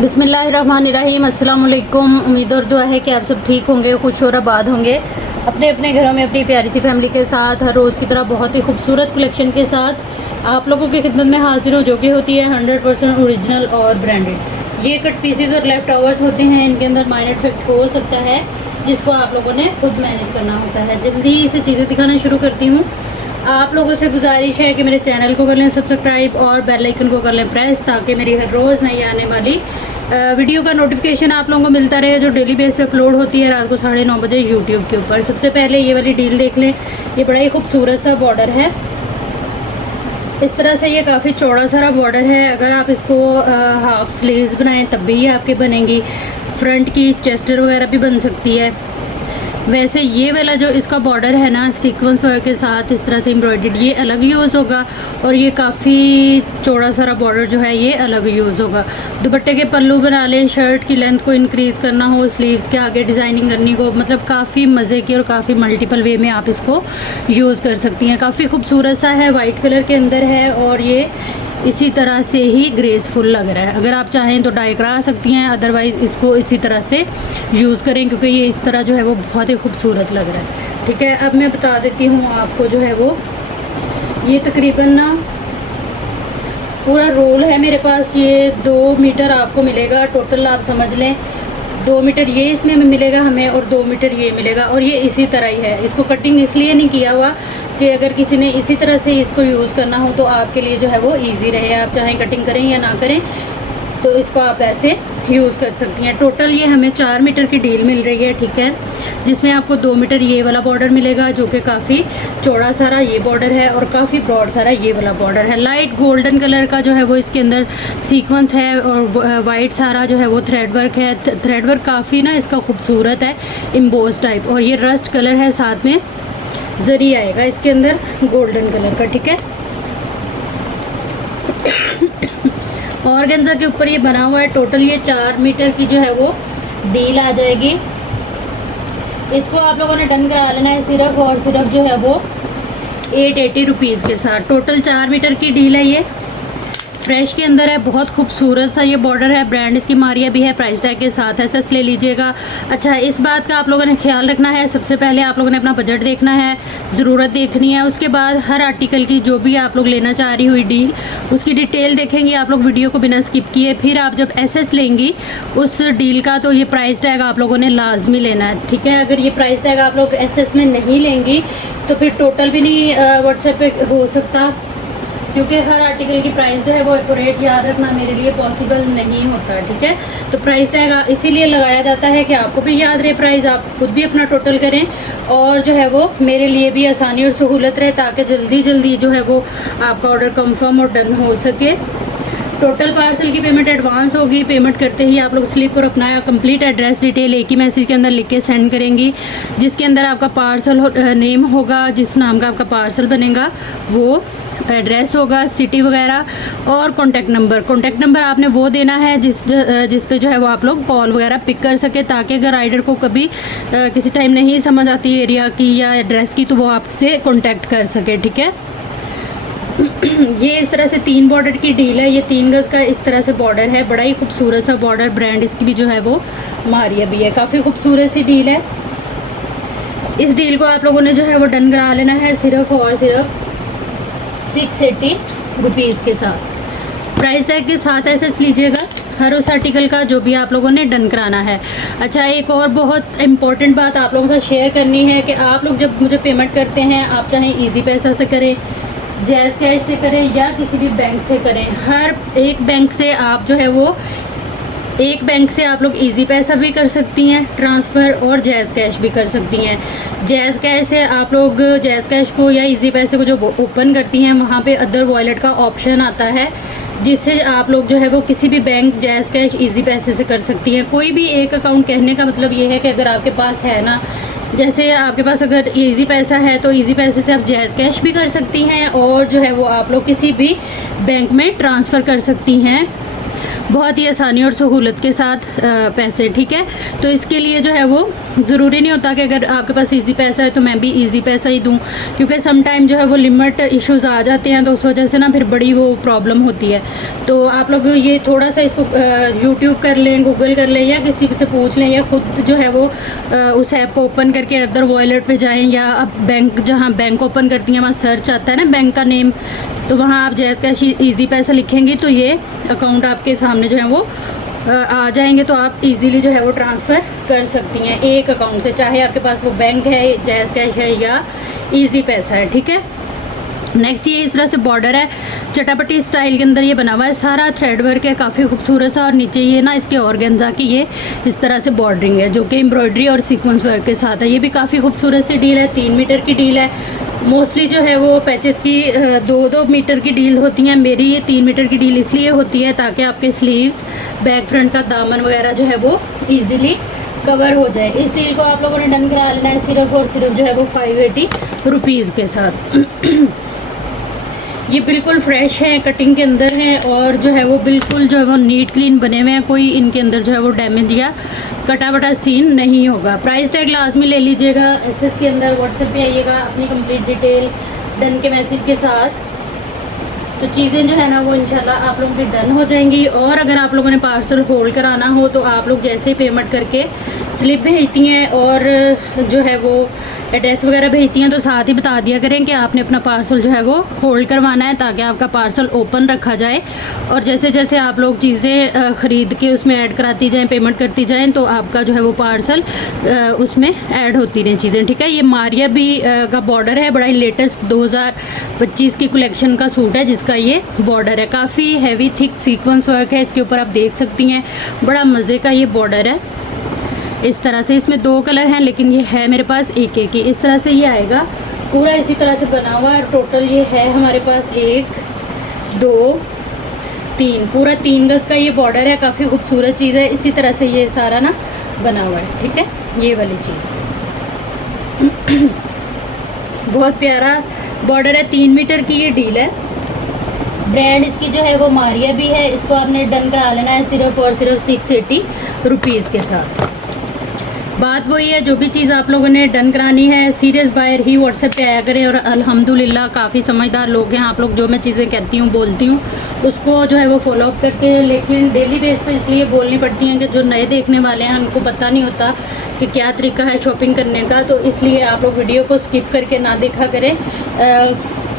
बिस्मिल्लाहिर्रहमानिर्रहीम। अस्सलाम वालेकुम। उम्मीद और दुआ है कि आप सब ठीक होंगे, खुश और आबाद होंगे अपने अपने घरों में अपनी प्यारी सी फैमिली के साथ। हर रोज़ की तरह बहुत ही खूबसूरत कलेक्शन के साथ आप लोगों की खिदमत में हाजिर हो, जो कि होती है 100% ओरिजिनल और ब्रांडेड। ये कट पीसीज और लेफ्ट ओवर्स होते हैं, इनके अंदर माइनर इफेक्ट हो सकता है जिसको आप लोगों ने खुद मैनेज करना होता है। जल्दी से चीज़ें दिखाना शुरू करती हूँ। आप लोगों से गुजारिश है कि मेरे चैनल को कर लें सब्सक्राइब और बेल आइकन को कर लें प्रेस, ताकि मेरी हर रोज़ नई आने वाली वीडियो का नोटिफिकेशन आप लोगों को मिलता रहे, जो डेली बेस पे अपलोड होती है रात को 9:30 बजे यूट्यूब के ऊपर। सबसे पहले ये वाली डील देख लें। ये बड़ा ही खूबसूरत सा बॉर्डर है, इस तरह से ये काफ़ी चौड़ा सारा बॉर्डर है। अगर आप इसको हाफ स्लीव्स बनाएं तब भी ये आपके बनेंगी। फ्रंट की चेस्टर वगैरह भी बन सकती है। वैसे ये वाला जो इसका बॉर्डर है ना, सीक्वेंस वर्क के साथ इस तरह से एम्ब्रॉयडर्ड, ये अलग यूज़ होगा। और ये काफ़ी चौड़ा सारा बॉर्डर जो है ये अलग यूज़ होगा। दुपट्टे के पल्लू बना लें, शर्ट की लेंथ को इंक्रीज़ करना हो, स्लीव्स के आगे डिज़ाइनिंग करनी हो, मतलब काफ़ी मज़े की और काफ़ी मल्टीपल वे में आप इसको यूज़ कर सकती हैं। काफ़ी खूबसूरत सा है, वाइट कलर के अंदर है और ये इसी तरह से ही ग्रेसफुल लग रहा है। अगर आप चाहें तो डाई करा सकती हैं, अदरवाइज़ इसको इसी तरह से यूज़ करें, क्योंकि ये इस तरह जो है वो बहुत ही खूबसूरत लग रहा है। ठीक है, अब मैं बता देती हूँ आपको जो है वो, ये तकरीबन ना पूरा रोल है मेरे पास। ये 2 मीटर आपको मिलेगा टोटल, आप समझ लें 2 मीटर ये इसमें मिलेगा हमें और 2 मीटर ये मिलेगा। और ये इसी तरह ही है, इसको कटिंग इसलिए नहीं किया हुआ कि अगर किसी ने इसी तरह से इसको यूज़ करना हो तो आपके लिए जो है वो इजी रहे। आप चाहें कटिंग करें या ना करें तो इसको आप ऐसे यूज़ कर सकती हैं। टोटल ये हमें 4 मीटर की डील मिल रही है, ठीक है, जिसमें आपको 2 मीटर ये वाला बॉर्डर मिलेगा, जो कि काफ़ी चौड़ा सारा ये बॉर्डर है और काफ़ी ब्रॉड सारा ये वाला बॉर्डर है। लाइट गोल्डन कलर का जो है वो इसके अंदर सीक्वेंस है और वाइट सारा जो है वो थ्रेड वर्क है। थ्रेड वर्क काफ़ी ना इसका खूबसूरत है, एम्बोस टाइप। और ये रस्ट कलर है, साथ में जरी आएगा इसके अंदर गोल्डन कलर का, ठीक है। ऑर्गेन्जा के ऊपर ये बना हुआ है। टोटल ये 4 मीटर की जो है वो डील आ जाएगी। इसको आप लोगों ने डन करा लेना है सिर्फ और सिर्फ जो है वो 880 रुपीज़ के साथ। टोटल 4 मीटर की डील है। ये फ्रेश के अंदर है, बहुत खूबसूरत सा ये बॉर्डर है। ब्रांड इसकी मारिया भी है, प्राइस टैग के साथ है, सच ले लीजिएगा। अच्छा, इस बात का आप लोगों ने ख्याल रखना है, सबसे पहले आप लोगों ने अपना बजट देखना है, ज़रूरत देखनी है। उसके बाद हर आर्टिकल की जो भी आप लोग लेना चाह रही हुई डील, उसकी डिटेल देखेंगे आप लोग वीडियो को बिना स्किप किए। फिर आप जब एसएस लेंगी उस डील का, तो ये प्राइस टैग आप लोगों ने लाजमी लेना है, ठीक है। अगर ये प्राइस टैग आप लोग एसएस में नहीं लेंगी तो फिर टोटल भी नहीं व्हाट्सएप पे हो सकता, क्योंकि हर आर्टिकल की प्राइस जो है वो एक्यूरेट याद रखना मेरे लिए पॉसिबल नहीं होता, ठीक है। तो प्राइस टैग इसीलिए लगाया जाता है कि आपको भी याद रहे प्राइस, आप खुद भी अपना टोटल करें और जो है वो मेरे लिए भी आसानी और सहूलत रहे, ताकि जल्दी जल्दी जो है वो आपका ऑर्डर कंफर्म और डन हो सके। टोटल पार्सल की पेमेंट एडवांस होगी। पेमेंट करते ही आप लोग स्लिप और अपना कंप्लीट एड्रेस डिटेल एक ही मैसेज के अंदर लिख के सेंड करेंगी, जिसके अंदर आपका पार्सल नेम होगा, जिस नाम का आपका पार्सल बनेगा वो एड्रेस होगा, सिटी वगैरह और कॉन्टैक्ट नंबर आपने वो देना है जिस पे जो है वो आप लोग कॉल वगैरह पिक कर सके, ताकि अगर राइडर को कभी किसी टाइम नहीं समझ आती एरिया की या एड्रेस की, तो वो आपसे कॉन्टैक्ट कर सके, ठीक है। ये इस तरह से 3 बॉर्डर की डील है। ये 3 गज़ का इस तरह से बॉर्डर है, बड़ा ही खूबसूरत सा बॉर्डर। ब्रांड इसकी भी जो है वो मारिया भी है, काफ़ी खूबसूरत सी डील है। इस डील को आप लोगों ने जो है वो डन करा लेना है सिर्फ और सिर्फ 680 रुपीज़ के साथ। प्राइस टैग के साथ एसेस लीजिएगा हर उस आर्टिकल का जो भी आप लोगों ने डन कराना है। अच्छा, एक और बहुत इम्पॉर्टेंट बात आप लोगों के साथ शेयर करनी है कि आप लोग जब मुझे पेमेंट करते हैं, आप चाहे इजी पैसा से करें, जैज़ कैश से करें या किसी भी बैंक से करें, हर एक बैंक से आप जो है वो एक बैंक से आप लोग इजी पैसा भी कर सकती हैं ट्रांसफ़र और जैज़ कैश भी कर सकती हैं। जैज़ कैश से आप लोग जैज़ कैश को या इजी पैसे को जो ओपन करती हैं, वहाँ पे अदर वॉलेट का ऑप्शन आता है, जिससे आप लोग जो है वो किसी भी बैंक जैज़ कैश इजी पैसे से कर सकती हैं। कोई भी एक अकाउंट, कहने का मतलब ये है कि अगर आपके पास है ना, जैसे आपके पास अगर इजी पैसा है तो इजी पैसे से आप जैज़ कैश भी कर सकती हैं और जो है वो आप लोग किसी भी बैंक में ट्रांसफ़र कर सकती हैं। बहुत ही आसानी और सहूलत के साथ पैसे, ठीक है। तो इसके लिए जो है वो ज़रूरी नहीं होता कि अगर आपके पास इजी पैसा है तो मैं भी इजी पैसा ही दूं, क्योंकि सम टाइम जो है वो लिमिट इश्यूज़ आ जाते हैं, तो उस वजह से ना फिर बड़ी वो प्रॉब्लम होती है। तो आप लोग ये थोड़ा सा इसको यूट्यूब कर लें, गूगल कर लें, या किसी से पूछ लें, या खुद जो है वो उस ऐप को ओपन करके अदर वॉलेट पे जाएं, या आप बैंक, जहाँ बैंक ओपन करती हैं वहाँ सर्च आता है ना बैंक का नेम, तो वहाँ आप जैज़ कैश ईजी पैसा लिखेंगी तो ये अकाउंट आपके सामने जो है वो आ जाएंगे। तो आप इजीली जो है वो ट्रांसफ़र कर सकती हैं एक अकाउंट से, चाहे आपके पास वो बैंक है, जैज़ कैश है या इजी पैसा है, ठीक है। नेक्स्ट ये इस तरह से बॉर्डर है, चटापटी स्टाइल के अंदर ये बना हुआ है, सारा थ्रेड वर्क है, काफ़ी खूबसूरत सा। और नीचे ये ना इसके ऑर्गेन्जा की ये इस तरह से बॉर्डरिंग है, जो कि एम्ब्रॉयडरी और सीक्वेंस वर्क के साथ है। ये भी काफ़ी खूबसूरत सी डील है, 3 मीटर की डील है। मोस्टली जो है वो पैचेस की 2-2 मीटर की डील होती हैं। मेरी ये 3 मीटर की डील इसलिए होती है ताकि आपके स्लीव्स, बैक फ्रंट का दामन वगैरह जो है वो ईजिली कवर हो जाए। इस डील को आप लोगों ने डन करा लेना है सिर्फ और सिर्फ जो है वो 580 रुपीज़ के साथ। ये बिल्कुल फ्रेश है, कटिंग के अंदर है, और जो है वो बिल्कुल जो है वो नीट क्लीन बने हुए हैं, कोई इनके अंदर जो है वो डैमेज या कटा बटा सीन नहीं होगा। प्राइस टैग लाजमी ले लीजिएगा। एसएस के अंदर व्हाट्सएप पे आइएगा अपनी कंप्लीट डिटेल डन के मैसेज के साथ, तो चीज़ें जो है ना वो इंशाल्लाह आप लोगों की डन हो जाएंगी। और अगर आप लोगों ने पार्सल होल्ड कराना हो तो आप लोग जैसे ही पेमेंट करके स्लिप भेजती हैं और जो है वो एड्रेस वगैरह भेजती हैं, तो साथ ही बता दिया करें कि आपने अपना पार्सल जो है वो होल्ड करवाना है, ताकि आपका पार्सल ओपन रखा जाए। और जैसे जैसे आप लोग चीज़ें ख़रीद के उसमें ऐड कराती जाएं, पेमेंट करती जाएं, तो आपका जो है वो पार्सल उसमें ऐड होती रहें चीज़ें, ठीक है। ये मारिया भी का बॉर्डर है, बड़ा ही लेटेस्ट 2025 की कलेक्शन का सूट है जिसका ये बॉर्डर है। काफ़ी हैवी थिक सीक्वेंस वर्क है इसके ऊपर, आप देख सकती हैं, बड़ा मज़े का ये बॉर्डर है। इस तरह से इसमें 2 कलर हैं, लेकिन ये है मेरे पास एक एक ही। इस तरह से ये आएगा, पूरा इसी तरह से बना हुआ है। टोटल ये है हमारे पास 1 2 3, पूरा 3 गज का ये बॉर्डर है। काफ़ी खूबसूरत चीज़ है, इसी तरह से ये सारा ना बना हुआ है, ठीक है। ये वाली चीज़ बहुत प्यारा बॉर्डर है, 3 मीटर की ये डील है। ब्रांड इसकी जो है वो मारिया भी है। इसको आपने डन करा लेना है सिर्फ और सिर्फ 680 रुपीज़ के साथ। बात वही है, जो भी चीज़ आप लोगों ने डन करानी है सीरियस बायर ही व्हाट्सएप पे आया करें। और अल्हम्दुलिल्लाह काफ़ी समझदार लोग हैं आप लोग, जो मैं चीज़ें कहती हूँ बोलती हूँ उसको जो है वो फॉलो अप करते हैं। लेकिन डेली बेस पे इसलिए बोलनी पड़ती हैं कि जो नए देखने वाले हैं उनको पता नहीं होता कि क्या तरीका है शॉपिंग करने का, तो इसलिए आप लोग वीडियो को स्किप करके ना देखा करें,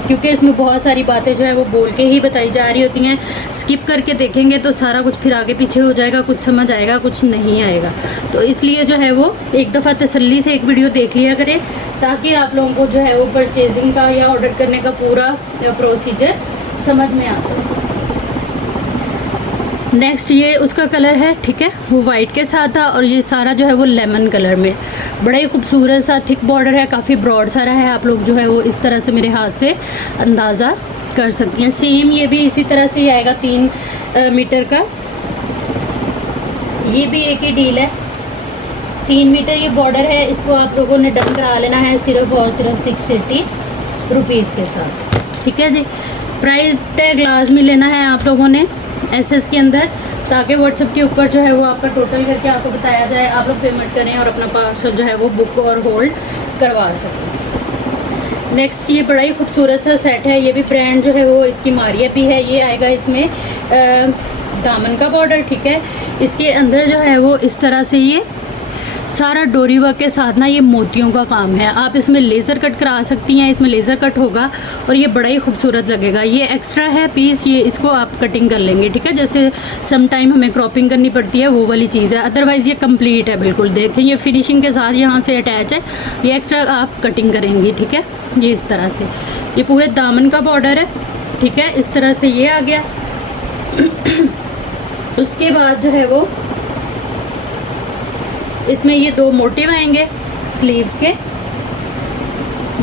क्योंकि इसमें बहुत सारी बातें जो है वो बोल के ही बताई जा रही होती हैं। स्किप करके देखेंगे तो सारा कुछ फिर आगे पीछे हो जाएगा, कुछ समझ आएगा कुछ नहीं आएगा। तो इसलिए जो है वो एक दफ़ा तसल्ली से एक वीडियो देख लिया करें, ताकि आप लोगों को जो है वो परचेजिंग का या ऑर्डर करने का पूरा प्रोसीजर समझ में आ जाए। नेक्स्ट ये उसका कलर है, ठीक है, वो वाइट के साथ था, और ये सारा जो है वो लेमन कलर में, बड़ा ही खूबसूरत सा थिक बॉर्डर है, काफ़ी ब्रॉड सारा है। आप लोग जो है वो इस तरह से मेरे हाथ से अंदाज़ा कर सकती हैं। सेम ये भी इसी तरह से ही आएगा, 3 मीटर का। ये भी एक ही डील है, 3 मीटर ये बॉर्डर है। इसको आप लोगों ने डन करा लेना है सिर्फ और सिर्फ 680 रुपीज़ के साथ, ठीक है जी। प्राइस टैग लाजमी लेना है आप लोगों ने एसएस के अंदर, ताकि व्हाट्सएप के ऊपर जो है वो आपका टोटल करके आपको बताया जाए, आप लोग पेमेंट करें और अपना पार्सल जो है वो बुक और होल्ड करवा सकें। नेक्स्ट ये बड़ा ही खूबसूरत सा सेट है, ये भी ब्रांड जो है वो इसकी मारिया भी है। ये आएगा इसमें दामन का बॉर्डर, ठीक है। इसके अंदर जो है वो इस तरह से ये सारा डोरी वर्क के साथ ना ये मोतियों का काम है। आप इसमें लेज़र कट करा सकती हैं, इसमें लेज़र कट होगा और ये बड़ा ही खूबसूरत लगेगा। ये एक्स्ट्रा है पीस, ये इसको आप कटिंग कर लेंगे, ठीक है। जैसे सम टाइम हमें क्रॉपिंग करनी पड़ती है वो वाली चीज़ है, अदरवाइज़ ये कंप्लीट है बिल्कुल। देखें ये फिनिशिंग के साथ यहाँ से अटैच है, ये एक्स्ट्रा आप कटिंग करेंगी, ठीक है। ये इस तरह से ये पूरे दामन का बॉर्डर है, ठीक है। इस तरह से ये आ गया। उसके बाद जो है वो इसमें ये 2 मोटिव आएंगे स्लीव्स के,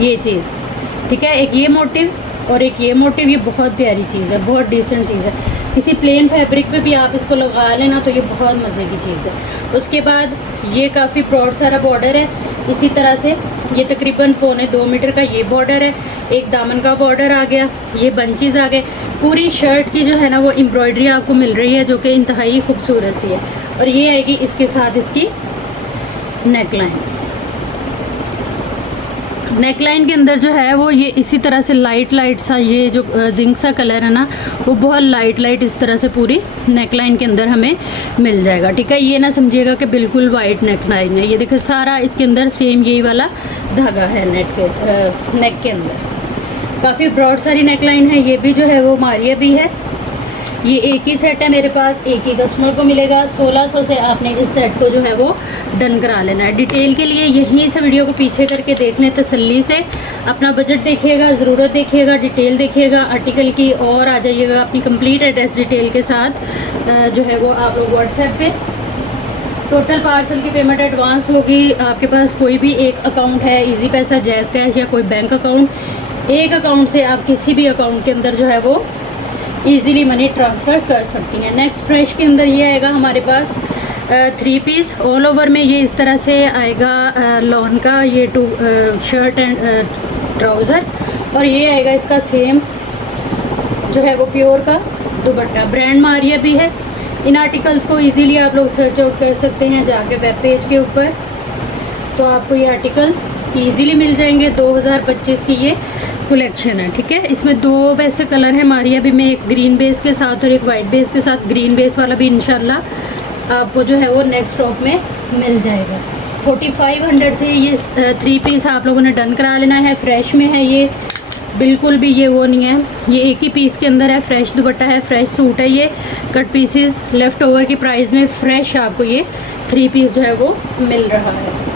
ये चीज़, ठीक है। एक ये मोटिव और एक ये मोटिव, ये बहुत प्यारी चीज़ है, बहुत डिसेंट चीज़ है। किसी प्लेन फैब्रिक पे भी आप इसको लगा लेना तो ये बहुत मज़े की चीज़ है। उसके बाद ये काफ़ी ब्रॉड सारा बॉर्डर है, इसी तरह से ये तकरीबन 1.25 मीटर का ये बॉर्डर है। एक दामन का बॉर्डर आ गया, ये बंचेस आ गए। पूरी शर्ट की जो है ना वो एम्ब्रॉयडरी आपको मिल रही है, जो कि इंतहाई खूबसूरत सी है। और ये आएगी इसके साथ इसकी नेकलाइन के अंदर जो है वो ये इसी तरह से लाइट सा, ये जो जिंक सा कलर है ना वो बहुत लाइट इस तरह से पूरी नेकलाइन के अंदर हमें मिल जाएगा, ठीक है। ये ना समझिएगा कि बिल्कुल वाइट नेकलाइन है, ये देखिए सारा इसके अंदर सेम यही वाला धागा है नेक के अंदर। काफ़ी ब्रॉड सारी नेकलाइन है, ये भी जो है वो मारिया भी है। ये एक ही सेट है मेरे पास, एक ही कस्टमर को मिलेगा। 1600 से आपने इस सेट को जो है वो डन करा लेना है। डिटेल के लिए यहीं से वीडियो को पीछे करके देख लें तसल्ली से, अपना बजट देखिएगा, ज़रूरत देखिएगा, डिटेल देखिएगा आर्टिकल की, और आ जाइएगा अपनी कंप्लीट एड्रेस डिटेल के साथ जो है वो आप लोग व्हाट्सएप पे। टोटल पार्सल की पेमेंट एडवांस होगी। आपके पास कोई भी एक अकाउंट है, इजी पैसा, जैज़ कैश या कोई बैंक अकाउंट, एक अकाउंट से आप किसी भी अकाउंट के अंदर जो है वो ईज़िली मनी ट्रांसफ़र कर सकती हैं। नेक्स्ट फ्रेश के अंदर ये आएगा हमारे पास 3 पीस ऑल ओवर में। ये इस तरह से आएगा लॉन का, ये 2 शर्ट एंड ट्राउज़र, और ये आएगा इसका सेम जो है वो प्योर का दुपट्टा। ब्रांड मारिया भी है। इन आर्टिकल्स को इजीली आप लोग सर्च आउट कर सकते हैं जाके वेब पेज के ऊपर, तो आपको ये आर्टिकल्स इजीली मिल जाएंगे। 2025 की ये कलेक्शन है, ठीक है। इसमें 2 वैसे कलर हैं मारिया भी में, एक ग्रीन बेस के साथ और एक वाइट बेस के साथ। ग्रीन बेस वाला भी इंशाल्लाह आपको जो है वो नेक्स्ट स्टॉक में मिल जाएगा। 4500 से ये 3 पीस आप लोगों ने डन करा लेना है। फ्रेश में है ये, बिल्कुल भी ये वो नहीं है, ये एक ही पीस के अंदर है। फ्रेश दुपट्टा है, फ्रेश सूट है। ये कट पीसेस लेफ़्ट ओवर की प्राइस में फ्रेश आपको ये 3 पीस जो है वो मिल रहा है।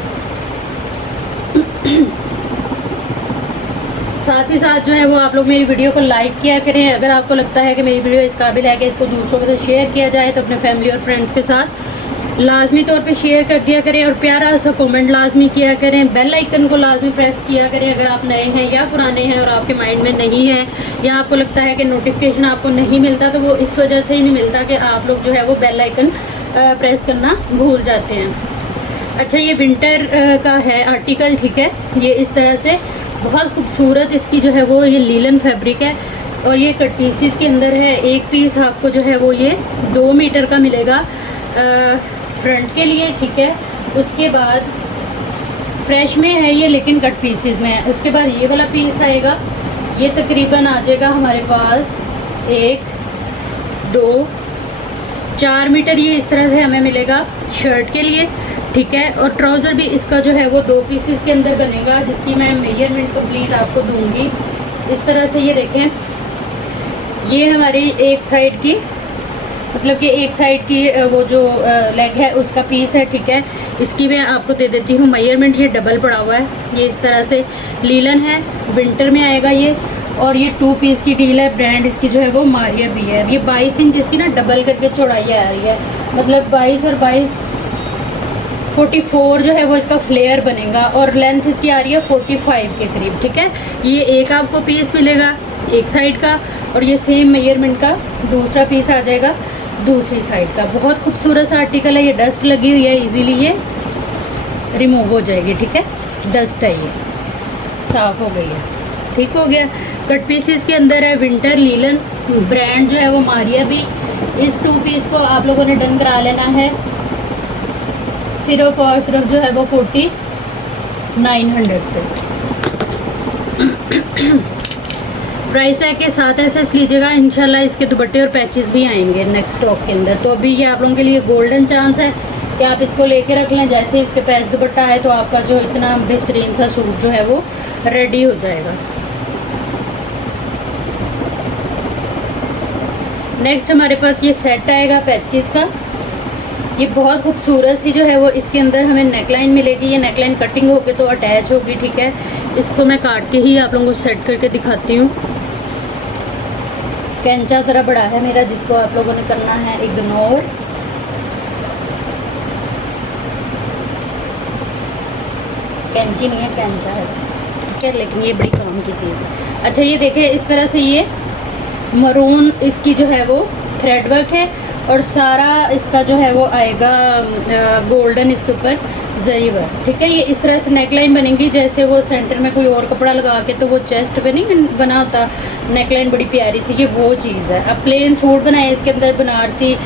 साथ ही साथ जो है वो आप लोग मेरी वीडियो को लाइक किया करें। अगर आपको लगता है कि मेरी वीडियो इस काबिल है कि इसको दूसरों के साथ शेयर किया जाए, तो अपने फैमिली और फ्रेंड्स के साथ लाजमी तौर पे शेयर कर दिया करें, और प्यारा सा कमेंट लाजमी किया करें। बेल आइकन को लाजमी प्रेस किया करें अगर आप नए हैं या पुराने हैं और आपके माइंड में नहीं है, या आपको लगता है कि नोटिफिकेशन आपको नहीं मिलता, तो वो इस वजह से ही नहीं मिलता कि आप लोग जो है वो बेल आइकन प्रेस करना भूल जाते हैं। अच्छा, ये विंटर का है आर्टिकल, ठीक है। ये इस तरह से बहुत खूबसूरत इसकी जो है वो ये लीलन फैब्रिक है, और ये कट पीसीस के अंदर है। एक पीस आपको जो है वो ये 2 मीटर का मिलेगा फ्रंट के लिए, ठीक है। उसके बाद फ्रेश में है ये, लेकिन कट पीसीस में है। उसके बाद ये वाला पीस आएगा, ये तकरीबन आ जाएगा हमारे पास 1, 2, 4 मीटर। ये इस तरह से हमें मिलेगा शर्ट के लिए, ठीक है। और ट्राउज़र भी इसका जो है वो 2 पीसेस के अंदर बनेगा, जिसकी मैं मेजरमेंट कंप्लीट आपको दूंगी। इस तरह से ये देखें, ये हमारी एक साइड की, मतलब कि एक साइड की वो जो लेग है उसका पीस है, ठीक है। इसकी मैं आपको दे देती हूँ मेजरमेंट, ये डबल पड़ा हुआ है। ये इस तरह से लीलन है, विंटर में आएगा ये, और ये 2 पीस की डील है। ब्रांड इसकी जो है वो मारिया भी है। ये 22 इंच इसकी ना डबल करके चौड़ाई आ रही है, मतलब 22 और 22 44 जो है वो इसका फ्लेयर बनेगा, और लेंथ इसकी आ रही है 45 के करीब, ठीक है। ये एक आपको पीस मिलेगा एक साइड का, और ये सेम मेजरमेंट का दूसरा पीस आ जाएगा दूसरी साइड का। बहुत खूबसूरत सा आर्टिकल है। ये डस्ट लगी हुई है, इजीली ये रिमूव हो जाएगी, ठीक है। डस्ट है, ये साफ़ हो गई है, ठीक हो गया। कट पीसेस के अंदर है विंटर लीलन, ब्रांड जो है वो मारिया भी। इस 2 पीस को आप लोगों ने डन करा लेना है सिर्फ और सिर्फ जो है वो 4900 से। प्राइस टैग के साथ ऐसे लीजिएगा, इंशाल्लाह इसके दुपट्टे और पैचेस भी आएंगे नेक्स्ट स्टॉक के अंदर। तो अभी ये आप लोगों के लिए गोल्डन चांस है कि आप इसको लेके रख लें। जैसे इसके पैच दुपट्टा है तो आपका जो इतना बेहतरीन सा सूट जो है वो रेडी हो जाएगा। नेक्स्ट हमारे पास ये सेट आएगा पैचेस का। ये बहुत खूबसूरत सी जो है वो इसके अंदर हमें नेकलाइन मिलेगी। ये नेकलाइन कटिंग होके तो अटैच होगी, ठीक है। इसको मैं काट के ही आप लोगों को सेट करके दिखाती हूँ। कैंचा ज़रा बड़ा है मेरा, जिसको आप लोगों ने करना है इग्नोर। कैंची नहीं है, कैंचा है, ठीक है, लेकिन ये बड़ी कमाल काम की चीज़ है। अच्छा ये देखें, इस तरह से ये मरून इसकी जो है वो थ्रेड वर्क है और सारा इसका जो है वो आएगा गोल्डन इसके ऊपर जरी वर्क। ठीक है, ये इस तरह से नेकलाइन बनेगी जैसे वो सेंटर में कोई और कपड़ा लगा के तो वो चेस्ट पे नहीं बना होता नेकलाइन बड़ी प्यारी सी, ये वो चीज़ है। अब प्लेन सूट बनाए, इसके अंदर बनारसी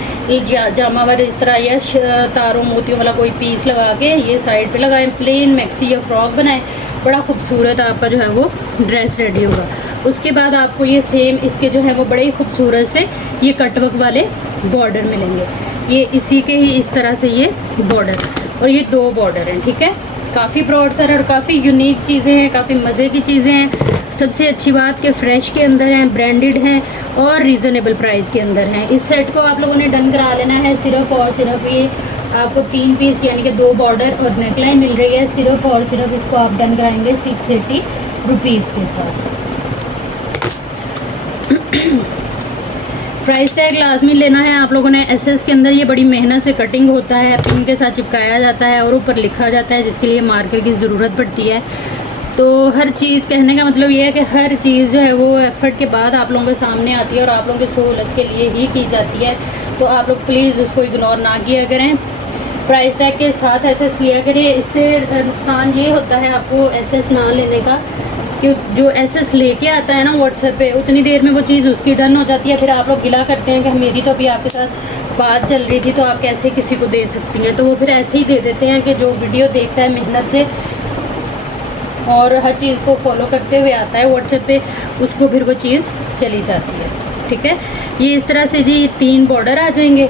जामा वाले इस तरह या तारों मोतियों वाला कोई पीस लगा के ये साइड पे लगाएं, प्लेन मैक्सी या फ्रॉक बनाएं, बड़ा खूबसूरत आपका जो है वो ड्रेस रेडी होगा। उसके बाद आपको ये सेम इसके जो है वो बड़े ही खूबसूरत से ये कटवर्क वाले बॉर्डर मिलेंगे। ये इसी के ही इस तरह से ये बॉर्डर और ये 2 बॉर्डर हैं। ठीक है, काफ़ी ब्रॉड सर और काफ़ी यूनिक चीज़ें हैं, काफ़ी मज़े की चीज़ें हैं। सबसे अच्छी बात कि फ़्रेश के अंदर हैं, ब्रांडेड हैं और रीज़नेबल प्राइस के अंदर हैं। इस सेट को आप लोगों ने डन करा लेना है सिर्फ और सिर्फ ये आपको 3 पीस यानी कि 2 बॉर्डर और नेकलाइन मिल रही है। सिर्फ और सिर्फ इसको आप डन कराएंगे 680 रुपीज़ के साथ। प्राइस टैग लाजमी लेना है आप लोगों ने। एसएस के अंदर ये बड़ी मेहनत से कटिंग होता है, पिन के साथ चिपकाया जाता है और ऊपर लिखा जाता है, जिसके लिए मार्कर की ज़रूरत पड़ती है। तो हर चीज़ कहने का मतलब ये है कि हर चीज़ जो है वो एफर्ट के बाद आप लोगों के सामने आती है और आप लोगों की सहूलत के लिए ही की जाती है। तो आप लोग प्लीज़ उसको इग्नोर ना किया करें, प्राइस टैग के साथ एसएस लिया करें। इससे नुकसान ये होता है आपको एसएस ना लेने का कि जो एसएस लेके आता है ना व्हाट्सएप पे, उतनी देर में वो चीज़ उसकी डन हो जाती है। फिर आप लोग गिला करते हैं कि मेरी तो अभी आपके साथ बात चल रही थी तो आप कैसे किसी को दे सकती हैं। तो वो फिर ऐसे ही दे देते हैं कि जो वीडियो देखता है मेहनत से और हर चीज़ को फॉलो करते हुए आता है व्हाट्सएप पे, उसको फिर वो चीज़ चली जाती है। ठीक है, ये इस तरह से जी 3 बॉर्डर आ जाएंगे,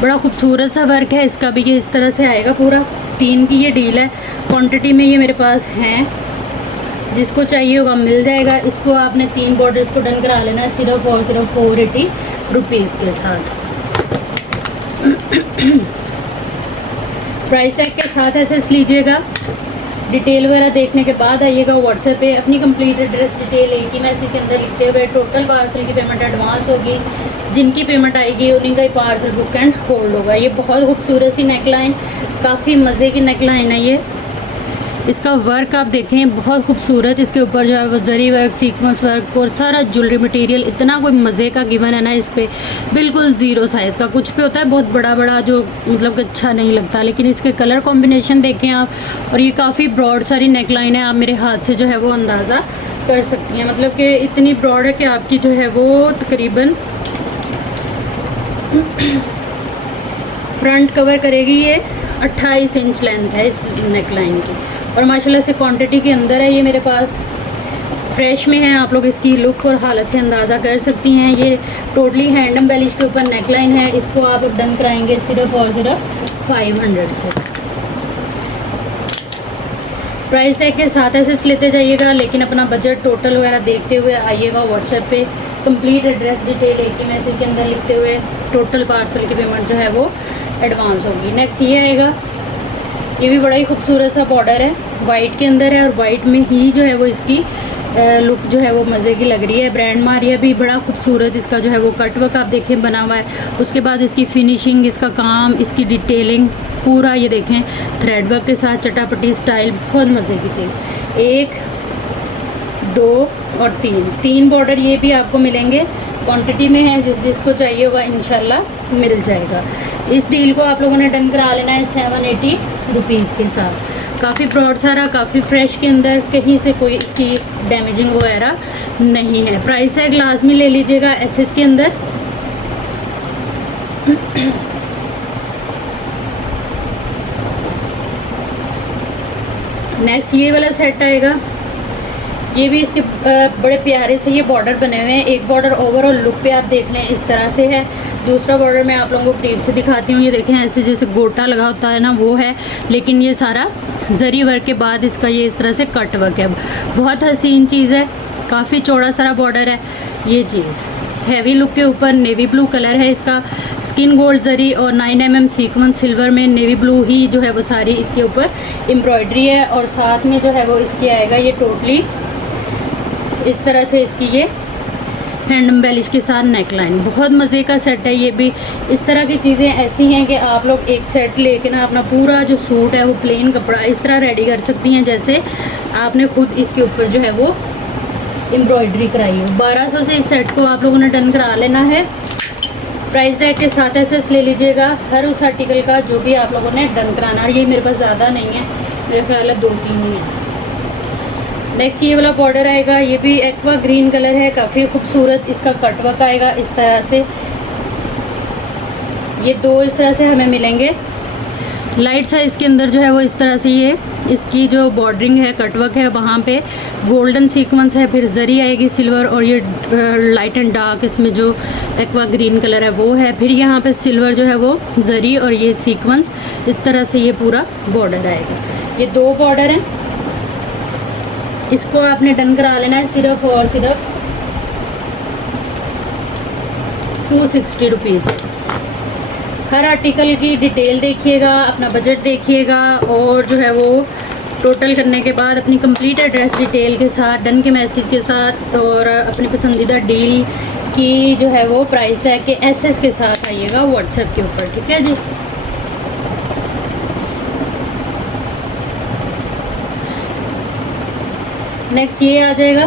बड़ा खूबसूरत सा वर्क है इसका भी। ये इस तरह से आएगा पूरा, 3 की ये डील है। क्वांटिटी में ये मेरे पास हैं, जिसको चाहिए होगा मिल जाएगा। इसको आपने 3 बॉर्डर्स को डन करा लेना है सिर्फ और सिर्फ 480 रुपीज़ के साथ। प्राइस टैग के साथ एसएस लीजिएगा। डिटेल वगैरह देखने के बाद आइएगा व्हाट्सएप पे, अपनी कंप्लीट एड्रेस डिटेल एक ही मैसेज के अंदर लिखते हुए टोटल पार्सल की पेमेंट एडवांस होगी। जिनकी पेमेंट आएगी उन्हीं का ही पार्सल बुक एंड होल्ड होगा। ये बहुत खूबसूरत सी नेकलाइन, काफ़ी मज़े की नेकलाइन है ये। इसका वर्क आप देखें बहुत खूबसूरत, इसके ऊपर जो है वो जरी वर्क, सीक्वेंस वर्क और सारा ज्वेलरी मटेरियल इतना कोई मज़े का गिवन है ना इस पे, बिल्कुल ज़ीरो साइज़ का। कुछ पे होता है बहुत बड़ा बड़ा जो मतलब कि अच्छा नहीं लगता, लेकिन इसके कलर कॉम्बिनेशन देखें आप। और ये काफ़ी ब्रॉड सारी नेकलाइन है, आप मेरे हाथ से जो है वो अंदाज़ा कर सकती हैं। मतलब कि इतनी ब्रॉड है कि आपकी जो है वो तकरीबन फ्रंट कवर करेगी। ये 28 इंच लेंथ है इस नेकलाइन की और माशाल्लाह से क्वांटिटी के अंदर है। ये मेरे पास फ्रेश में है, आप लोग इसकी लुक और हालत से अंदाज़ा कर सकती हैं। ये टोटली हैंड एम्बेलिश के ऊपर नेकलाइन है। इसको आप डन कराएंगे सिर्फ और सिर्फ 500 से। प्राइस टैग के साथ एसेस लेते जाइएगा, लेकिन अपना बजट टोटल वगैरह देखते हुए आइएगा व्हाट्सएप पे। कंप्लीट एड्रेस डिटेल एक ही मैसेज के अंदर लिखते हुए टोटल पार्सल की पेमेंट जो है वो एडवांस होगी। नेक्स्ट ये आएगा, ये भी बड़ा ही खूबसूरत सा बॉर्डर है, वाइट के अंदर है और वाइट में ही जो है वो इसकी लुक जो है वो मज़े की लग रही है। ब्रांड मारिया भी बड़ा खूबसूरत इसका जो है वो कटवर्क आप देखें बना हुआ है। उसके बाद इसकी फिनिशिंग, इसका काम, इसकी डिटेलिंग पूरा ये देखें थ्रेड वर्क के साथ चटापटी स्टाइल, बहुत मज़े की चीज़। 1 2 और 3 बॉर्डर ये भी आपको मिलेंगे, क्वांटिटी में है, जिसको चाहिए होगा इंशाल्लाह मिल जाएगा। इस डील को आप लोगों ने डन करा लेना है 780 रुपीज़ के साथ। काफ़ी ब्रॉड सारा, काफ़ी फ्रेश के अंदर, कहीं से कोई इसकी डैमेजिंग वगैरह नहीं है। प्राइस टैग लाजमी ले लीजिएगा एसएस के अंदर। नेक्स्ट ये वाला सेट आएगा, ये भी इसके बड़े प्यारे से ये बॉर्डर बने हुए हैं। एक बॉर्डर ओवरऑल लुक पे आप देख लें इस तरह से है, दूसरा बॉर्डर मैं आप लोगों को करीब से दिखाती हूँ। ये देखें ऐसे जैसे गोटा लगा होता है ना वो है, लेकिन ये सारा जरी वर्क के बाद इसका ये इस तरह से कट वर्क है। बहुत हसीन चीज़ है, काफ़ी चौड़ा सारा बॉर्डर है। ये चीज़ हैवी लुक के ऊपर नेवी ब्लू कलर है इसका, स्किन गोल्ड जरी और 9 mm सीक्वेंस सिल्वर में नेवी ब्लू ही जो है वो सारी इसके ऊपर एम्ब्रॉयडरी है। और साथ में जो है वो इसकी आएगा ये टोटली इस तरह से इसकी ये हैंड एम्बेलिश के साथ नेकलाइन। बहुत मज़े का सेट है ये भी। इस तरह की चीज़ें ऐसी हैं कि आप लोग एक सेट लेके ना अपना पूरा जो सूट है वो प्लेन कपड़ा इस तरह रेडी कर सकती हैं जैसे आपने खुद इसके ऊपर जो है वो एम्ब्रॉयडरी कराई है। 1200 से इस सेट को आप लोगों ने डन करा लेना है। प्राइस टैग के साथ एसएस ले लीजिएगा हर उस आर्टिकल का जो भी आप लोगों ने डन कराना है। ये मेरे पास ज़्यादा नहीं है, मेरे ख्याल है 2-3 ही है। नेक्स्ट ये वाला बॉर्डर आएगा, ये भी एक्वा ग्रीन कलर है, काफ़ी खूबसूरत इसका कटवर्क आएगा इस तरह से। ये 2 इस तरह से हमें मिलेंगे। लाइट साइज़ के अंदर जो है वो इस तरह से ये इसकी जो बॉर्डरिंग है, कटवर्क है, वहाँ पे गोल्डन सीक्वेंस है, फिर जरी आएगी सिल्वर, और ये लाइट एंड डार्क इसमें जो एक्वा ग्रीन कलर है वो है। फिर यहाँ पे सिल्वर जो है वो जरी और ये सीक्वेंस, इस तरह से ये पूरा बॉर्डर आएगा। ये 2 बॉर्डर हैं, इसको आपने डन करा लेना है सिर्फ और सिर्फ 260 रुपीज़। हर आर्टिकल की डिटेल देखिएगा, अपना बजट देखिएगा, और जो है वो टोटल करने के बाद अपनी कंप्लीट एड्रेस डिटेल के साथ, डन के मैसेज के साथ, और अपनी पसंदीदा डील की जो है वो प्राइस टैग के एसएस के साथ आइएगा व्हाट्सएप के ऊपर, ठीक है जी। नेक्स्ट ये आ जाएगा,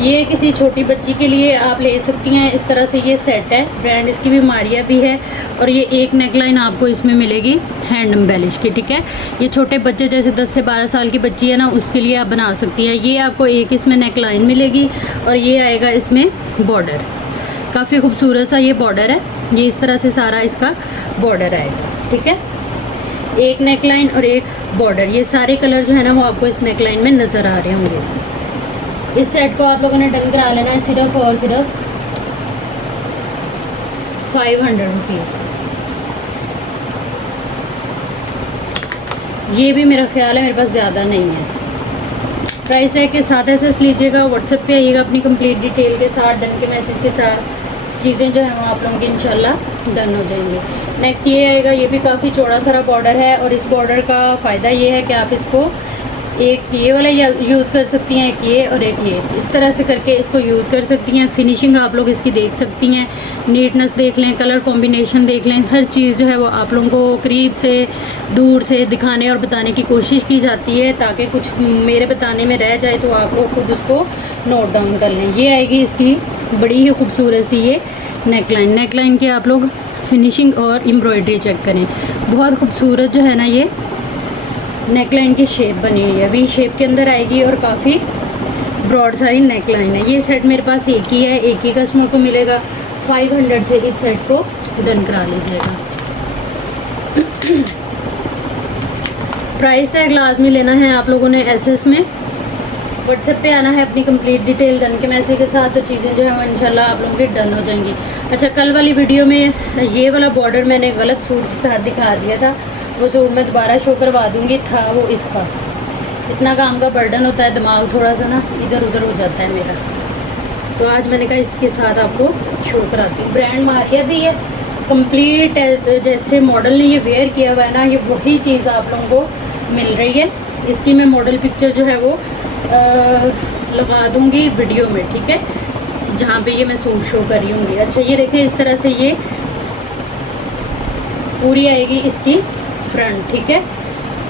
ये किसी छोटी बच्ची के लिए आप ले सकती हैं। इस तरह से ये सेट है, ब्रांड इसकी भी मारिया भी है, और ये एक नेकलाइन आपको इसमें मिलेगी हैंड एम्बेलिश की, ठीक है। ये छोटे बच्चे जैसे 10 से 12 साल की बच्ची है ना, उसके लिए आप बना सकती हैं। ये आपको एक इसमें नेकलाइन मिलेगी, और ये आएगा इसमें बॉर्डर, काफ़ी खूबसूरत सा ये बॉर्डर है। ये इस तरह से सारा इसका बॉर्डर आएगा, ठीक है। एक नेकलाइन और एक बॉर्डर, ये सारे कलर जो है ना वो आपको इस नेकलाइन में नज़र आ रहे होंगे। इस सेट को आप लोगों ने डन करा लेना है सिर्फ और सिर्फ 500 रुपीज़। ये भी मेरा ख्याल है मेरे पास ज़्यादा नहीं है। प्राइस टैग के साथ एसएस लीजिएगा, व्हाट्सएप पे आइएगा अपनी कंप्लीट डिटेल के साथ, डन के मैसेज के साथ। चीज़ें जो हैं वो आप लोगों की इंशाल्लाह डन हो जाएंगी। नेक्स्ट ये आएगा, ये भी काफ़ी चौड़ा सारा बॉर्डर है, और इस बॉर्डर का फ़ायदा ये है कि आप इसको एक ये वाला यूज़ कर सकती हैं, एक ये और एक ये, इस तरह से करके इसको यूज़ कर सकती हैं। फिनिशिंग आप लोग इसकी देख सकती हैं, नीटनेस देख लें, कलर कॉम्बिनेशन देख लें, हर चीज़ जो है वो आप लोगों को करीब से दूर से दिखाने और बताने की कोशिश की जाती है, ताकि कुछ मेरे बताने में रह जाए तो आप लोग खुद उसको नोट डाउन कर लें। ये आएगी इसकी बड़ी ही खूबसूरत सी ये नेकलाइन। नेकलाइन की आप लोग फिनिशिंग और एम्ब्रॉयडरी चेक करें, बहुत खूबसूरत जो है ना ये नेकलाइन की शेप बनी हुई है, वी शेप के अंदर आएगी, और काफ़ी ब्रॉड सारी नेकलाइन है। ये सेट मेरे पास एक ही है, एक ही कस्टमर को मिलेगा। 500 से इस सेट को डन करा लीजिएगा। प्राइस टैग लाजमी लेना है आप लोगों ने एसएस में। व्हाट्सएप पे आना है अपनी कंप्लीट डिटेल डन के मैसेज के साथ, तो चीज़ें जो है वो इंशाल्लाह आप लोगों की डन हो जाएंगी। अच्छा, कल वाली वीडियो में ये वाला बॉर्डर मैंने गलत सूट के साथ दिखा दिया था, वो सूट मैं दोबारा शो करवा दूँगी। था वो इसका, इतना काम का बर्डन होता है, दिमाग थोड़ा सा ना इधर उधर हो जाता है मेरा, तो आज मैंने कहा इसके साथ आपको शो कराती हूँ। ब्रांड मारिया भी है, कंप्लीट जैसे मॉडल ने ये वेयर किया हुआ है ना, ये वही चीज़ आप लोगों को मिल रही है। इसकी मैं मॉडल पिक्चर जो है वो लगा दूँगी वीडियो में, ठीक है, जहाँ पे ये मैं सूट शो कर रही हूँगी। अच्छा, ये देखें, इस तरह से ये पूरी आएगी इसकी फ्रंट, ठीक है,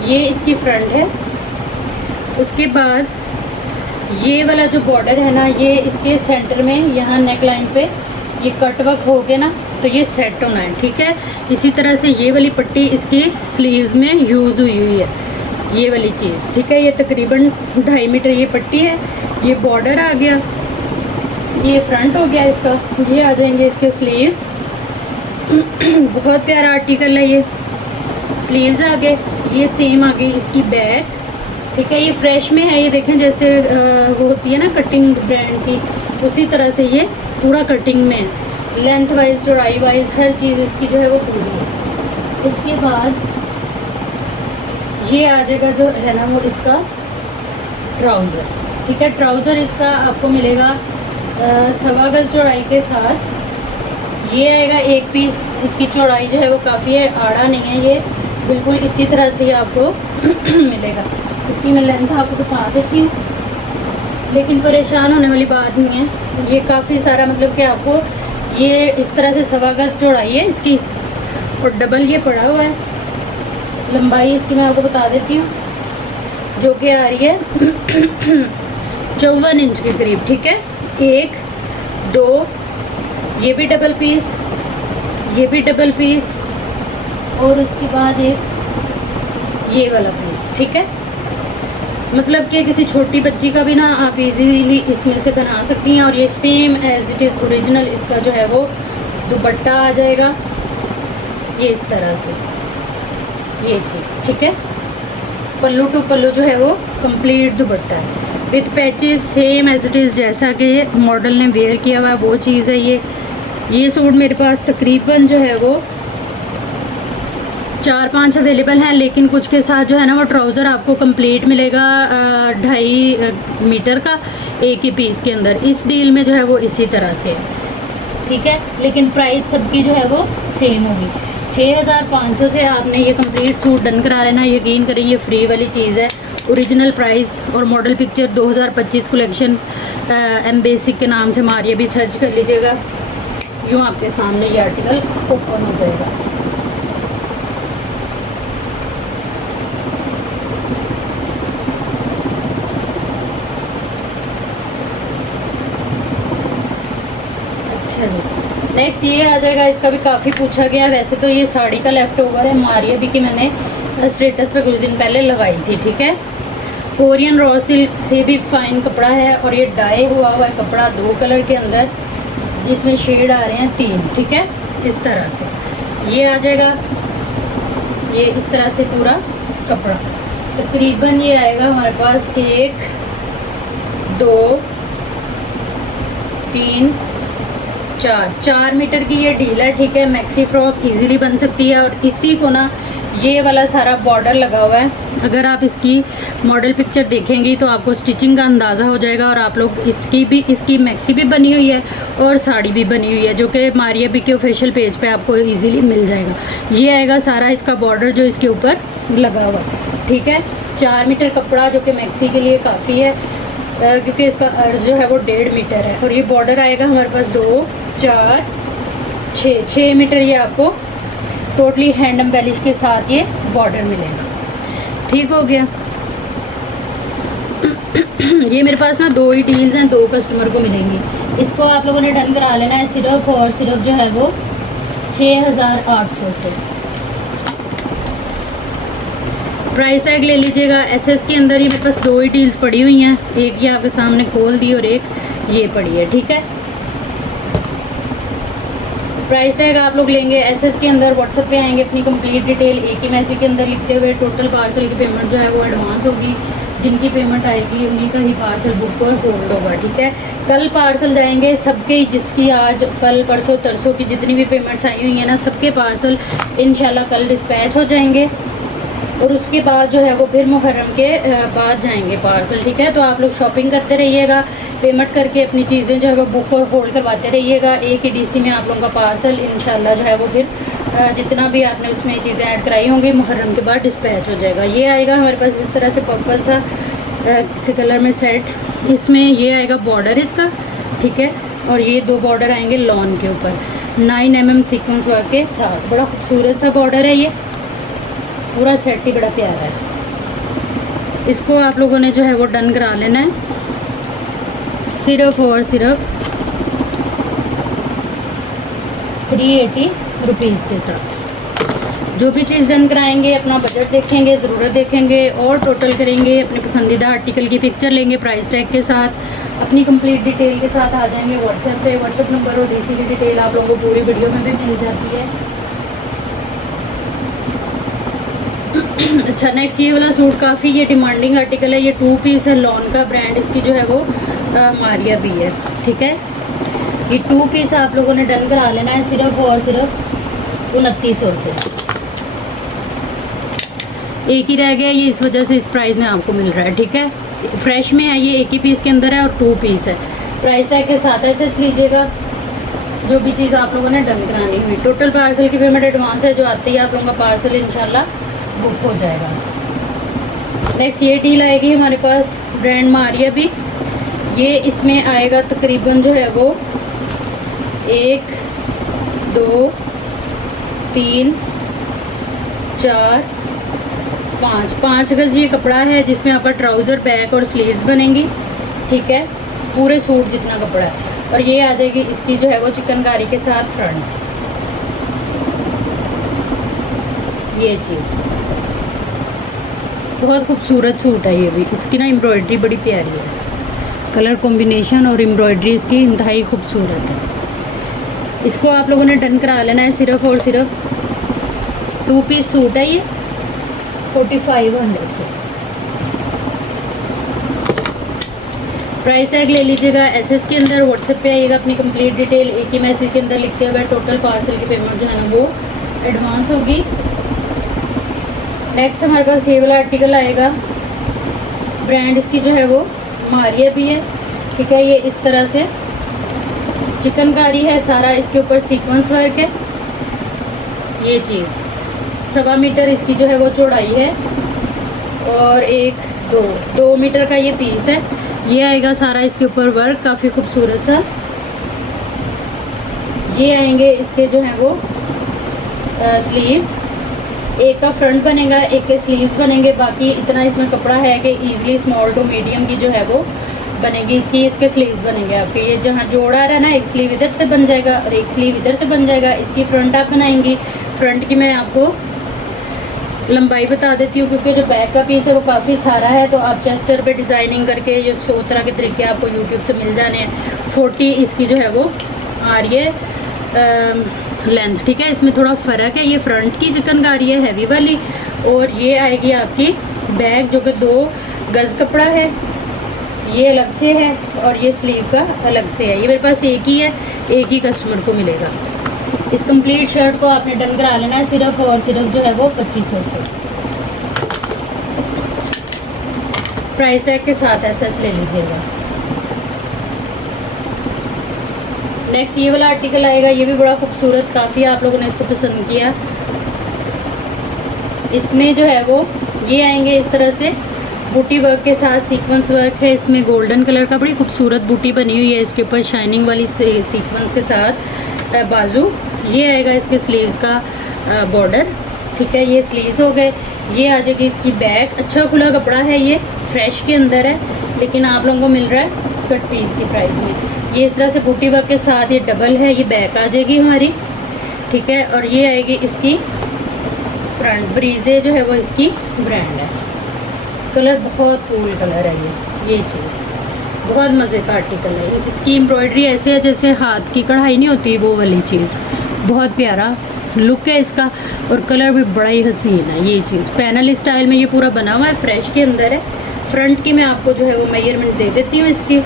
ये इसकी फ्रंट है। उसके बाद ये वाला जो बॉर्डर है ना, ये इसके सेंटर में यहाँ नेकलाइन पे ये कटवर्क हो गया ना, तो ये सेट होना है, ठीक है। इसी तरह से ये वाली पट्टी इसकी स्लीव्स में यूज़ हुई है, ये वाली चीज़, ठीक है। ये तकरीबन 2.5 मीटर ये पट्टी है, ये बॉर्डर आ गया, ये फ्रंट हो गया इसका, ये आ जाएंगे इसके स्लीव्स। बहुत प्यारा आर्टिकल है ये, स्लीव्स आ गए, ये सेम आ गई इसकी बैक, ठीक है। ये फ्रेश में है, ये देखें जैसे वो होती है ना कटिंग ब्रांड की, उसी तरह से ये पूरा कटिंग में है, लेंथ वाइज चौड़ाई वाइज हर चीज़ इसकी जो है वो पूरी है। उसके बाद ये आ जाएगा जो है ना वो इसका ट्राउज़र, ठीक है। ट्राउज़र इसका आपको मिलेगा 1.25 गज चौड़ाई के साथ। ये आएगा एक पीस, इसकी चौड़ाई जो है वो काफ़ी है, आड़ा नहीं है, ये बिल्कुल इसी तरह से आपको मिलेगा। इसकी मैं लेंथ आपको बता देती हूँ, लेकिन परेशान होने वाली बात नहीं है। ये काफ़ी सारा मतलब कि आपको ये इस तरह से 1.25 गज चौड़ाई है इसकी, और डबल ये पड़ा हुआ है। लंबाई इसकी मैं आपको बता देती हूँ, जो कि आ रही है 54 इंच के करीब, ठीक है। 1 2, ये भी डबल पीस, ये भी डबल पीस, और उसके बाद एक ये वाला पीस, ठीक है। मतलब कि किसी छोटी बच्ची का भी ना आप इजीली इसमें से बना सकती हैं। और ये same as it is original इसका जो है वो दुपट्टा आ जाएगा, ये इस तरह से, ये चीज़, ठीक है। पल्लू टू पल्लू जो है वो कंप्लीट दुपट्टा है with patches, same as it is जैसा कि मॉडल ने वेयर किया हुआ है वो चीज़ है। ये सूट मेरे पास तकरीबन जो है वो 4-5 अवेलेबल हैं, लेकिन कुछ के साथ जो है ना वो ट्राउज़र आपको कंप्लीट मिलेगा 2.5 मीटर का एक ही पीस के अंदर। इस डील में जो है वो इसी तरह से है, ठीक है। लेकिन प्राइस सबकी जो है वो सेम होगी। 6500 से आपने ये कंप्लीट सूट डन करा लेना। यकीन करें ये फ्री वाली चीज़ है। ओरिजिनल प्राइस और model picture 2025 collection M basic के नाम से मारिए भी सर्च कर लीजिएगा, यूँ आपके सामने ये आर्टिकल ओपन हो जाएगा। अच्छा जी, नेक्स्ट ये आ जाएगा। इसका भी काफ़ी पूछा गया। वैसे तो ये साड़ी का लेफ़्ट ओवर है, मारिया भी कि मैंने स्टेटस पे कुछ दिन पहले लगाई थी, ठीक है। कोरियन रॉ सिल्क से भी फाइन कपड़ा है और ये डाई हुआ है कपड़ा 2 कलर के अंदर, जिसमें शेड आ रहे हैं 3, ठीक है। इस तरह से ये आ जाएगा, ये इस तरह से पूरा कपड़ा तकरीबन ये आएगा हमारे पास 1 2 3 4 मीटर की ये डील है, ठीक है। मैक्सी फ्रॉक इजीली बन सकती है। और इसी को ना ये वाला सारा बॉर्डर लगा हुआ है। अगर आप इसकी मॉडल पिक्चर देखेंगी तो आपको स्टिचिंग का अंदाज़ा हो जाएगा। और आप लोग इसकी मैक्सी भी बनी हुई है और साड़ी भी बनी हुई है, जो कि मारिया बी के ऑफिशियल पेज पे आपको इजीली मिल जाएगा। ये आएगा सारा इसका बॉर्डर जो इसके ऊपर लगा हुआ है, ठीक है। 4 मीटर कपड़ा जो कि मैक्सी के लिए काफ़ी है, क्योंकि इसका अर्ज जो है वो 1.5 मीटर है। और ये बॉर्डर आएगा हमारे पास 2 4 6 मीटर। ये आपको टोटली हैंड एम्बेलिश के साथ ये बॉर्डर मिलेगा, ठीक हो गया। ये मेरे पास ना 2 ही डील्स हैं, 2 कस्टमर को मिलेंगी। इसको आप लोगों ने डन करा लेना है सिर्फ और सिर्फ जो है वो 6800 से। प्राइस टैग ले लीजिएगा। एसएस के अंदर ही मेरे पास 2 ही डील्स पड़ी हुई हैं, एक ये आपके सामने खोल दी और एक ये पड़ी है, ठीक है। प्राइस टैग आप लोग लेंगे एसएस के अंदर, व्हाट्सएप पे आएंगे, अपनी कंप्लीट डिटेल एक ही मैसेज के अंदर लिखते हुए टोटल पार्सल की पेमेंट जो है वो एडवांस होगी। जिनकी पेमेंट आएगी उन्हीं का ही पार्सल बुक और होल्ड होगा, ठीक है। कल पार्सल जाएंगे सबके, जिसकी आज कल परसों तरसों की जितनी भी पेमेंट्स आई हुई हैं ना, सबके पार्सल इंशाल्लाह कल डिस्पैच हो जाएंगे। और उसके बाद जो है वो फिर मुहर्रम के बाद जाएंगे पार्सल, ठीक है। तो आप लोग शॉपिंग करते रहिएगा, पेमेंट करके अपनी चीज़ें जो है वो बुक और होल्ड करवाते रहिएगा। एक ही डीसी में आप लोगों का पार्सल इंशाल्लाह जो है वो फिर जितना भी आपने उसमें चीज़ें ऐड कराई होंगी मुहर्रम के बाद डिस्पैच हो जाएगा। ये आएगा हमारे पास इस तरह से पर्पल सा किसी कलर में सेट, इसमें ये आएगा बॉर्डर इसका, ठीक है। और ये 2 बॉर्डर आएंगे लॉन के ऊपर 9 mm सीक्वेंस वर्क के साथ। बड़ा खूबसूरत सा बॉर्डर है, ये पूरा सेट ही बड़ा प्यारा है। इसको आप लोगों ने जो है वो डन करा लेना है सिर्फ और सिर्फ 380 रुपीज़ के साथ। जो भी चीज़ डन कराएंगे अपना बजट देखेंगे, ज़रूरत देखेंगे और टोटल करेंगे, अपने पसंदीदा आर्टिकल की पिक्चर लेंगे प्राइस टैग के साथ, अपनी कंप्लीट डिटेल के साथ आ जाएंगे व्हाट्सएप पे। व्हाट्सएप नंबर और डीसी की डिटेल आप लोगों को पूरी वीडियो में भी मिल जाती है। अच्छा, नेक्स्ट ये वाला सूट काफ़ी ये डिमांडिंग आर्टिकल है। ये 2 पीस है, लॉन का ब्रांड इसकी जो है वो मारिया भी है, ठीक है। ये 2 पीस आप लोगों ने डन करा लेना है सिर्फ और सिर्फ 2900 से। एक ही रह गया, ये इस वजह से इस प्राइस में आपको मिल रहा है, ठीक है। फ्रेश में है, ये एक ही पीस के अंदर है और 2 पीस है। प्राइस टैग के साथ ऐसे लीजिएगा जो भी चीज़ आप लोगों ने डन करानी हुई। टोटल पार्सल की पेमेंट एडवांस है, जो आती है आप लोगों का पार्सल इंशाल्लाह बुक हो जाएगा। नेक्स्ट ये डील आएगी हमारे पास ब्रांड मारिया भी। ये इसमें आएगा तकरीबन जो है वो 1 2 3 4 5 गज ये कपड़ा है जिसमें आपका ट्राउज़र, बैक और स्लीव्स बनेंगी। ठीक है, पूरे सूट जितना कपड़ा है। और ये आ जाएगी इसकी जो है वो चिकनकारी के साथ फ्रंट, ये चीज़ बहुत खूबसूरत सूट है ये भी। इसकी ना एम्ब्रॉयडरी बड़ी प्यारी है, कलर कॉम्बिनेशन और एम्ब्रॉयडरी इसकी इंतहाई खूबसूरत है। इसको आप लोगों ने डन करा लेना है सिर्फ और सिर्फ 2 पीस सूट है ये 4500 से। प्राइस टैग ले लीजिएगा एसएस के अंदर, व्हाट्सएप पे आइएगा, अपनी कंप्लीट डिटेल एक ही मैसेज के अंदर लिखते हुए टोटल पार्सल की पेमेंट जो है ना वो एडवांस होगी। नेक्स्ट हमारे पास ये वाला आर्टिकल आएगा, ब्रांड इसकी जो है वो मारिया भी है। ठीक है, ये इस तरह से चिकनकारी है, सारा इसके ऊपर सीक्वेंस वर्क है। ये चीज़ 1.25 मीटर इसकी जो है वो चौड़ाई है और 2 मीटर का ये पीस है। ये आएगा सारा इसके ऊपर वर्क, काफ़ी खूबसूरत सा। ये आएंगे इसके जो है वो स्लीव्स, एक का फ्रंट बनेगा, एक के स्लीव्स बनेंगे। बाकी इतना इसमें कपड़ा है कि इजीली स्मॉल टू मीडियम की जो है वो बनेगी इसकी। इसके स्लीव्स बनेंगे आपके, ये जहाँ जोड़ आ रहा है ना, एक स्लीव इधर से बन जाएगा और एक स्लीव इधर से बन जाएगा। इसकी फ्रंट आप बनाएंगी। फ्रंट की मैं आपको लंबाई बता देती हूँ क्योंकि जो बैक का पीस है वो काफ़ी सारा है, तो आप चेस्टर पे डिज़ाइनिंग करके ये 100 तरह के तरीके आपको यूट्यूब से मिल जाने हैं। 40 इसकी जो है वो आ रही है लेंथ। ठीक है, इसमें थोड़ा फ़र्क है, ये फ्रंट की चिकनकारी है हैवी वाली, और ये आएगी आपकी बैक जो कि 2 गज़ कपड़ा है, ये अलग से है और ये स्लीव का अलग से है। ये मेरे पास एक ही है, एक ही कस्टमर को मिलेगा। इस कंप्लीट शर्ट को आपने डन करा लेना है सिर्फ और सिर्फ जो है वो 2500 से। प्राइस टैग के साथ एसएस ले लीजिएगा। नेक्स्ट ये वाला आर्टिकल आएगा, ये भी बड़ा खूबसूरत, काफ़ी आप लोगों ने इसको पसंद किया। इसमें जो है वो ये आएंगे इस तरह से बूटी वर्क के साथ, सीक्वेंस वर्क है इसमें, गोल्डन कलर का बड़ी खूबसूरत बूटी बनी हुई है इसके ऊपर शाइनिंग वाली सीक्वेंस के साथ बाजू। ये आएगा इसके स्लीव्स का बॉर्डर। ठीक है, ये स्लीव्स हो गए। ये आ जाएगी इसकी बैक, अच्छा खुला कपड़ा है, ये फ्रेश के अंदर है लेकिन आप लोगों को मिल रहा है कट पीस की प्राइस में। ये इस तरह से बूटी वर्क के साथ ये डबल है, ये बैक आ जाएगी हमारी। ठीक है, और ये आएगी इसकी फ्रंट। ब्रीजे जो है वो इसकी ब्रांड है। कलर बहुत कूल कलर है ये चीज़ बहुत मज़े का आर्टिकल है। इसकी एम्ब्रॉयडरी ऐसे है जैसे हाथ की कढ़ाई नहीं होती, वो वाली चीज़, बहुत प्यारा लुक है इसका और कलर भी बड़ा ही हसीन है। ये चीज़ पैनल स्टाइल में ये पूरा बना हुआ है, फ्रेश के अंदर है। फ्रंट की मैं आपको जो है वो मेजरमेंट दे देती हूँ। इसकी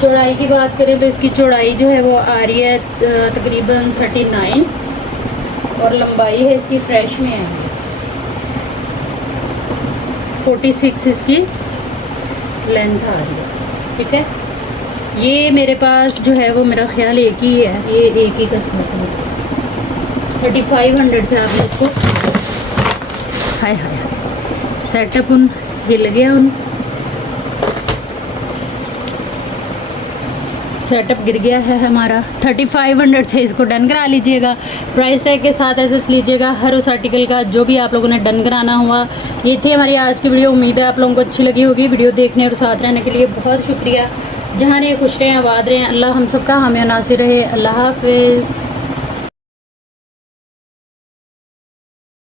चौड़ाई की बात करें तो इसकी चौड़ाई जो है वो आ रही है तकरीबन 39 और लंबाई है इसकी फ्रेश में है 46 इसकी लेंथ आ रही है। ठीक है, ये मेरे पास जो है वो मेरा ख्याल एक ही है, ये एक ही कस्टमर को 3500 से आपने इसको हाय सेटअप उन हिल गया, उन सेटअप गिर गया है हमारा। 3500 से इसको डन करा लीजिएगा। प्राइस टैग के साथ एसएस लीजिएगा हर उस आर्टिकल का जो भी आप लोगों ने डन कराना हुआ। ये थी हमारी आज की वीडियो, उम्मीद है आप लोगों को अच्छी लगी होगी। वीडियो देखने और साथ रहने के लिए बहुत शुक्रिया। जहाँ रहे खुश रहें, आबाद रहें, अल्लाह हम सबका हामी नासिर रहे। अल्लाह हाफिज़।